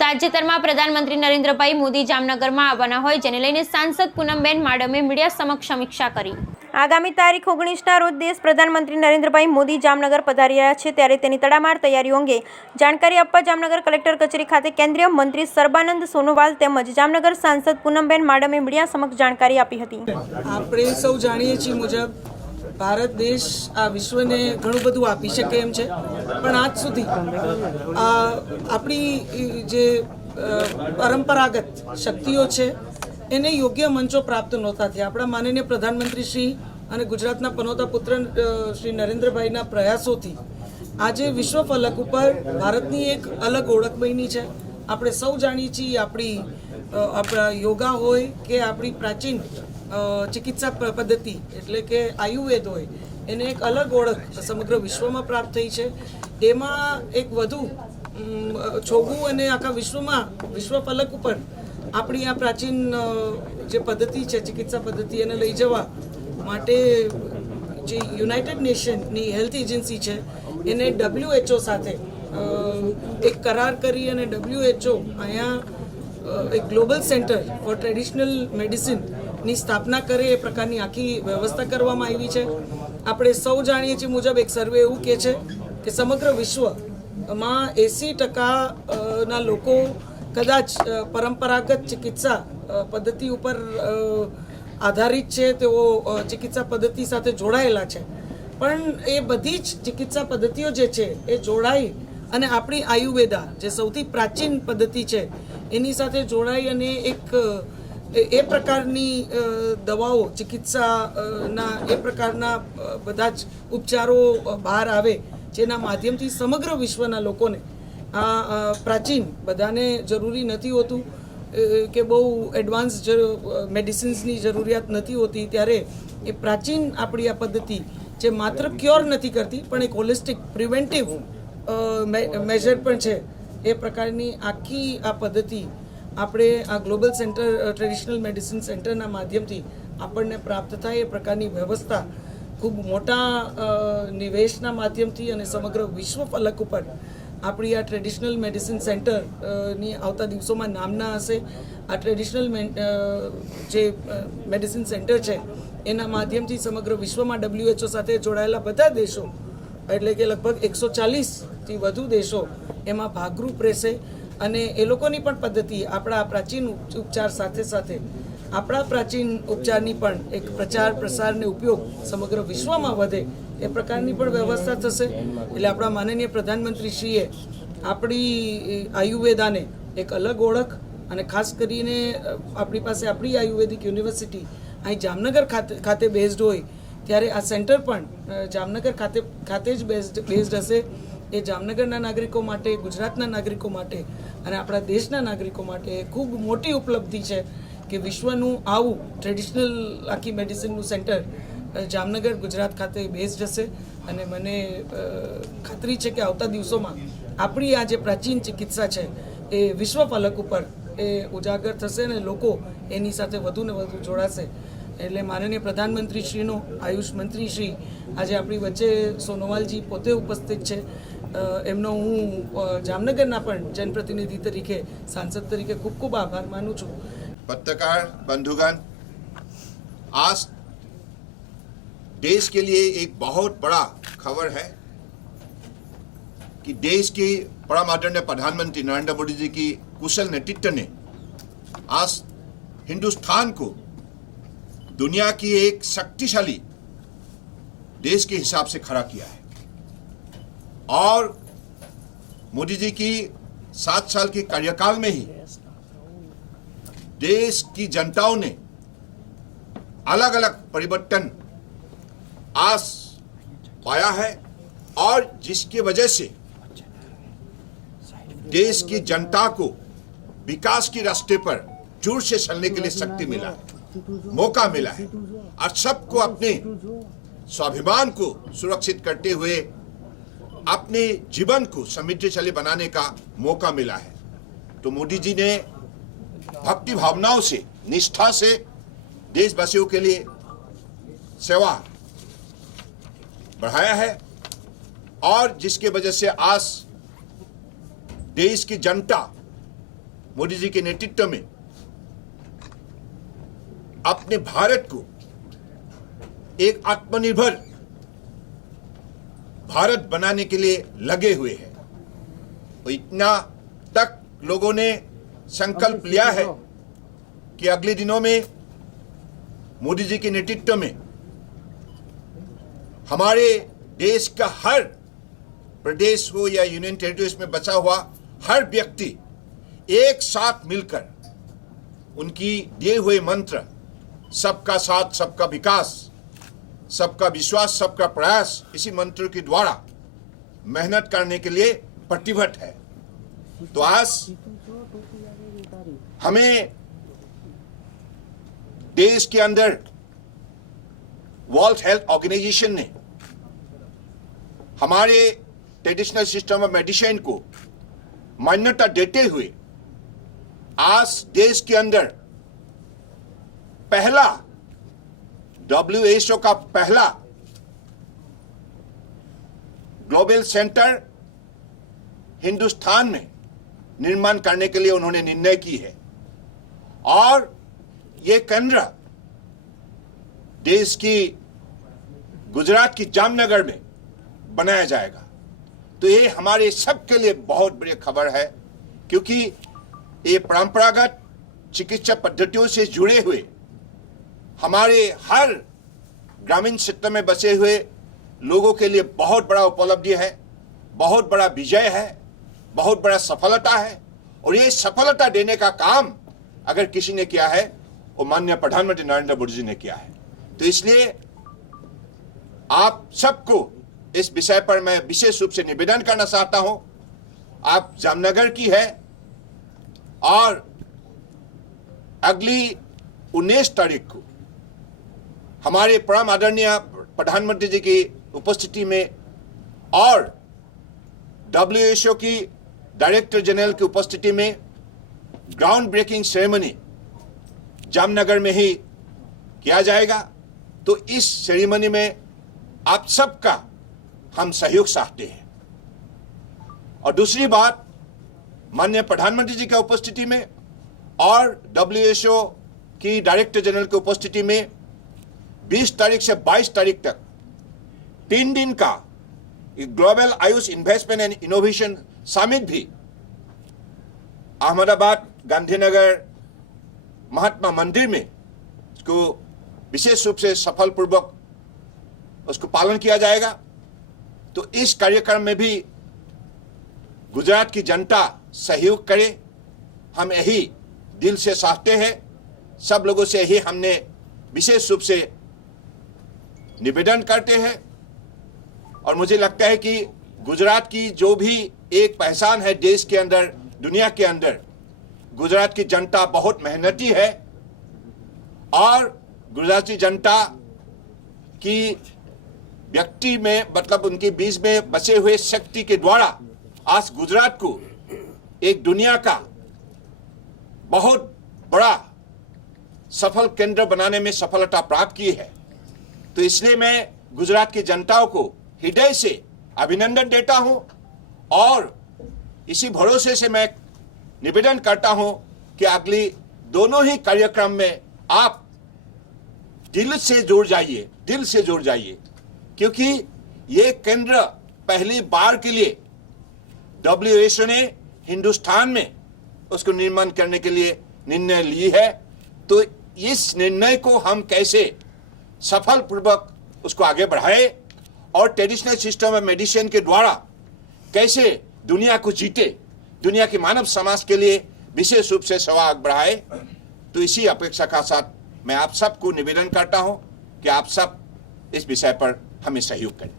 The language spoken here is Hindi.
તાજેતરમાં પ્રધાનમંત્રી નરેન્દ્રભાઈ મોદી જામનગરમાં આવવાના હોય, જેને લઈને સાંસદ પૂનમબેન માડમે મીડિયા સમક્ષ સમીક્ષા કરી. આગામી તારીખ 19ના રોજ દેશ પ્રધાનમંત્રી નરેન્દ્રભાઈ મોદી જામનગર પધારી રહ્યા છે, ત્યારે તેની તડામાર તૈયારીઓ અંગે જાણકારી આપવા જામનગર કલેક્ટર કચેરી ખાતે કેન્દ્રીય મંત્રી સર્બાનંદ સોનોવાલ તેમજ જામનગર સાંસદ પૂનમબેન માડમે મીડિયા સમક્ષ જાણકારી આપી હતી. આપણે સૌ જાણીએ છીએ મુજબ ભારત દેશ આ વિશ્વને ઘણું બધું આપી શકે એમ છે, પણ આજ સુધી આપણી જે પરંપરાગત શક્તિઓ છે એને યોગ્ય મંચો પ્રાપ્ત નહોતા થયા. આપણા માનનીય પ્રધાનમંત્રી શ્રી અને ગુજરાતના પનોતા પુત્ર શ્રી નરેન્દ્રભાઈના પ્રયાસોથી આજે વિશ્વ ફલક ઉપર ભારતની એક અલગ ઓળખ બની છે. આપણે સૌ જાણીએ છીએ આપણા યોગા હોય કે આપણી પ્રાચીન ચિકિત્સા પદ્ધતિ એટલે કે આયુર્વેદ હોય, એને એક અલગ ઓળખ સમગ્ર વિશ્વમાં પ્રાપ્ત થઈ છે. એમાં એક વધુ છોગું અને આખા વિશ્વ ફલક ઉપર આપણી આ પ્રાચીન જે પદ્ધતિ છે ચિકિત્સા પદ્ધતિ એને લઈ જવા માટે જે યુનાઇટેડ નેશનની હેલ્થ એજન્સી છે એને WHO સાથે એક કરાર કરી અને WHO અહીંયા એક ગ્લોબલ સેન્ટર ફોર ટ્રેડિશનલ મેડિસિનની સ્થાપના કરે એ પ્રકારની આખી વ્યવસ્થા કરવામાં આવી છે. આપણે સૌ જાણીએ છીએ મુજબ એક સર્વે એવું કહે છે કે સમગ્ર વિશ્વમાં 80% ના લોકો કદાચ પરંપરાગત ચિકિત્સા પદ્ધતિ ઉપર આધારિત છે, તેઓ ચિકિત્સા પદ્ધતિ સાથે જોડાયેલા છે. પણ એ બધી જ ચિકિત્સા પદ્ધતિઓ જે છે એ જોડાઈ અને આપણી આયુર્વેદા જે સૌથી પ્રાચીન પદ્ધતિ છે એની સાથે જોડાઈ અને એક એ પ્રકારની દવાઓ ચિકિત્સાના એ પ્રકારના બધા જ ઉપચારો બહાર આવે જેના માધ્યમથી સમગ્ર વિશ્વના લોકોને આ પ્રાચીન બધાને જરૂરી નથી હોતું કે બહુ એડવાન્સ મેડિસિન્સની જરૂરિયાત નથી હોતી, ત્યારે એ પ્રાચીન આપણી આ પદ્ધતિ જે માત્ર ક્યોર નથી કરતી પણ એક હોલિસ્ટિક પ્રિવેન્ટિવ મેજર પણ છે, એ પ્રકારની આખી આ પદ્ધતિ આપણે આ ગ્લોબલ સેન્ટર ટ્રેડિશનલ મેડિસિન સેન્ટરના માધ્યમથી આપણને પ્રાપ્ત થાય એ પ્રકારની વ્યવસ્થા ખૂબ મોટા નિવેશના માધ્યમથી અને સમગ્ર વિશ્વ ફલક ઉપર આપણી આ ટ્રેડિશનલ મેડિસિન સેન્ટરની આવતા દિવસોમાં નામના હશે. આ ટ્રેડિશનલ જે મેડિસિન સેન્ટર છે એના માધ્યમથી સમગ્ર વિશ્વમાં WHO સાથે જોડાયેલા બધા દેશો એટલે કે લગભગ 140થી વધુ દેશો એમાં ભાગરૂપ રહેશે અને એ લોકોની પણ પદ્ધતિ આપણા પ્રાચીન ઉપચાર સાથે સાથે આપણા પ્રાચીન ઉપચારની પણ એક પ્રચાર પ્રસાર ને ઉપયોગ સમગ્ર વિશ્વમાં વધે એ પ્રકારની પણ વ્યવસ્થા થશે. એટલે આપણા માનનીય પ્રધાનમંત્રીશ્રીએ આપણી આયુર્વેદાને એક અલગ ઓળખ અને ખાસ કરીને આપણી પાસે આપણી આયુર્વેદિક યુનિવર્સિટી અહીં જામનગર ખાતે બેઝડ હોય, ત્યારે આ સેન્ટર પણ જામનગર ખાતે જ બેઝડ હશે. એ જામનગરના નાગરિકો માટે, ગુજરાતના નાગરિકો માટે અને આપણા દેશના નાગરિકો માટે ખૂબ મોટી ઉપલબ્ધિ છે કે વિશ્વનું આવું ટ્રેડિશનલ આખી મેડિસિનનું સેન્ટર જામનગર ગુજરાત ખાતે બેઝડ હશે. અને મને ખાતરી છે કે આવતા દિવસોમાં આપણી આ જે પ્રાચીન ચિકિત્સા છે એ વિશ્વ ફલક ઉપર એ ઉજાગર થશે અને લોકો એની સાથે વધુ ને વધુ જોડાશે. એટલે માનનીય પ્રધાનમંત્રીશ્રીનો આયુષ મંત્રીશ્રી આજે આપણી વચ્ચે સોનોવાલજી પોતે ઉપસ્થિત છે. એમનો હું જામનગરના પણ જનપ્રતિનિધિ તરીકે, सांसद તરીકે ખૂબ ખૂબ આભાર માનું છું. पत्रकार बंधुगण, आज देश के लिए एक बहुत बड़ा खबर है कि देश की परम आदरणीय प्रधानमंत्री नरेंद्र मोदी जी की कुशल नेतृत्व ने आज हिंदुस्तान को दुनिया की एक शक्तिशाली देश के हिसाब से खड़ा किया है. और मोदी जी की 7 साल के कार्यकाल में ही देश की जनताओं ने अलग अलग परिवर्तन आज पाया है और जिसकी वजह से देश की जनता को विकास के रास्ते पर जोर से चलने के लिए शक्ति मिला है, मौका मिला है और सबको अपने स्वाभिमान को सुरक्षित करते हुए अपने जीवन को समृद्धशाली बनाने का मौका मिला है. तो मोदी जी ने भक्ति भावनाओं से, निष्ठा से देशवासियों के लिए सेवा बढ़ाया है और जिसके वजह से आज देश की जनता मोदी जी के नेतृत्व में अपने भारत को एक आत्मनिर्भर भारत बनाने के लिए लगे हुए हैं। और इतना तक लोगों ने संकल्प लिया है कि अगले दिनों में मोदी जी के नेतृत्व में हमारे देश का हर प्रदेश हो या यूनियन टेरिटरीज में बचा हुआ हर व्यक्ति एक साथ मिलकर उनकी दिए हुए मंत्र सबका साथ, सबका विकास, सबका विश्वास, सबका प्रयास, इसी मंत्र के द्वारा मेहनत करने के लिए प्रतिबद्ध है। तो आज हमें देश के अंदर वर्ल्ड हेल्थ ऑर्गेनाइजेशन ने हमारे ट्रेडिशनल सिस्टम ऑफ मेडिसिन को मान्यता देते हुए आज देश के अंदर पहला WHO का पहला ग्लोबल सेंटर हिंदुस्तान में निर्माण करने के लिए उन्होंने निर्णय की है। और ये केंद्र देश की गुजरात की जामनगर में बनाया जाएगा। तो ये हमारे सबके लिए बहुत बड़ी खबर है, क्योंकि ये परंपरागत चिकित्सा पद्धतियों से जुड़े हुए हमारे हर ग्रामीण क्षेत्र में बसे हुए लोगों के लिए बहुत बड़ा उपलब्धि है, बहुत बड़ा विजय है, बहुत बड़ा सफलता है। और ये सफलता देने का काम अगर किसी ने किया है वो माननीय प्रधानमंत्री नरेंद्र मोदी जी ने किया है। तो इसलिए आप सबको इस विषय पर मैं विशेष रूप से निवेदन करना चाहता हूं। आप जामनगर की है और अगली 19 तारीख को हमारे परम आदरणीय प्रधानमंत्री जी की उपस्थिति में और WHO की डायरेक्टर जनरल की उपस्थिति में ग्राउंड ब्रेकिंग सेरेमनी जामनगर में ही किया जाएगा। तो इस सेरेमनी में आप सबका हम सहयोग चाहते हैं। और दूसरी बात, माननीय प्रधानमंत्री जी की उपस्थिति में और WHO की डायरेक्टर जनरल की उपस्थिति में 20 तारीख से 22 तारीख तक 3 दिन का global Ayush investment and innovation summit भी अहमदाबाद गांधीनगर महात्मा मंदिर में इसको विशेष रूप से सफलपूर्वक उसको पालन किया जाएगा। तो इस कार्यक्रम में भी गुजरात की जनता सहयोग करे, हम यही दिल से चाहते हैं। सब लोगों से यही हमने विशेष रूप से निवेदन करते हैं। और मुझे लगता है कि गुजरात की जो भी एक पहचान है देश के अंदर, दुनिया के अंदर, गुजरात की जनता बहुत मेहनती है। और गुजराती जनता की व्यक्ति में मतलब उनके बीच में बसे हुए शक्ति के द्वारा आज गुजरात को एक दुनिया का बहुत बड़ा सफल केंद्र बनाने में सफलता प्राप्त की है। तो इसलिए मैं गुजरात की जनताओं को हृदय से अभिनंदन देता हूं और इसी भरोसे से मैं निवेदन करता हूं कि अगली दोनों ही कार्यक्रम में आप दिल से जुड़ जाइए, क्योंकि ये केंद्र पहली बार के लिए WHO ने हिंदुस्तान में उसको निर्माण करने के लिए निर्णय ली है। तो इस निर्णय को हम कैसे सफल पूर्वक उसको आगे बढ़ाए और ट्रेडिशनल सिस्टम ऑफ मेडिसिन के द्वारा कैसे दुनिया को जीते, दुनिया के मानव समाज के लिए विशेष रूप से सेवा बढ़ाए। तो इसी अपेक्षा का साथ मैं आप सबको निवेदन करता हूं कि आप सब इस विषय पर हमें सहयोग करें।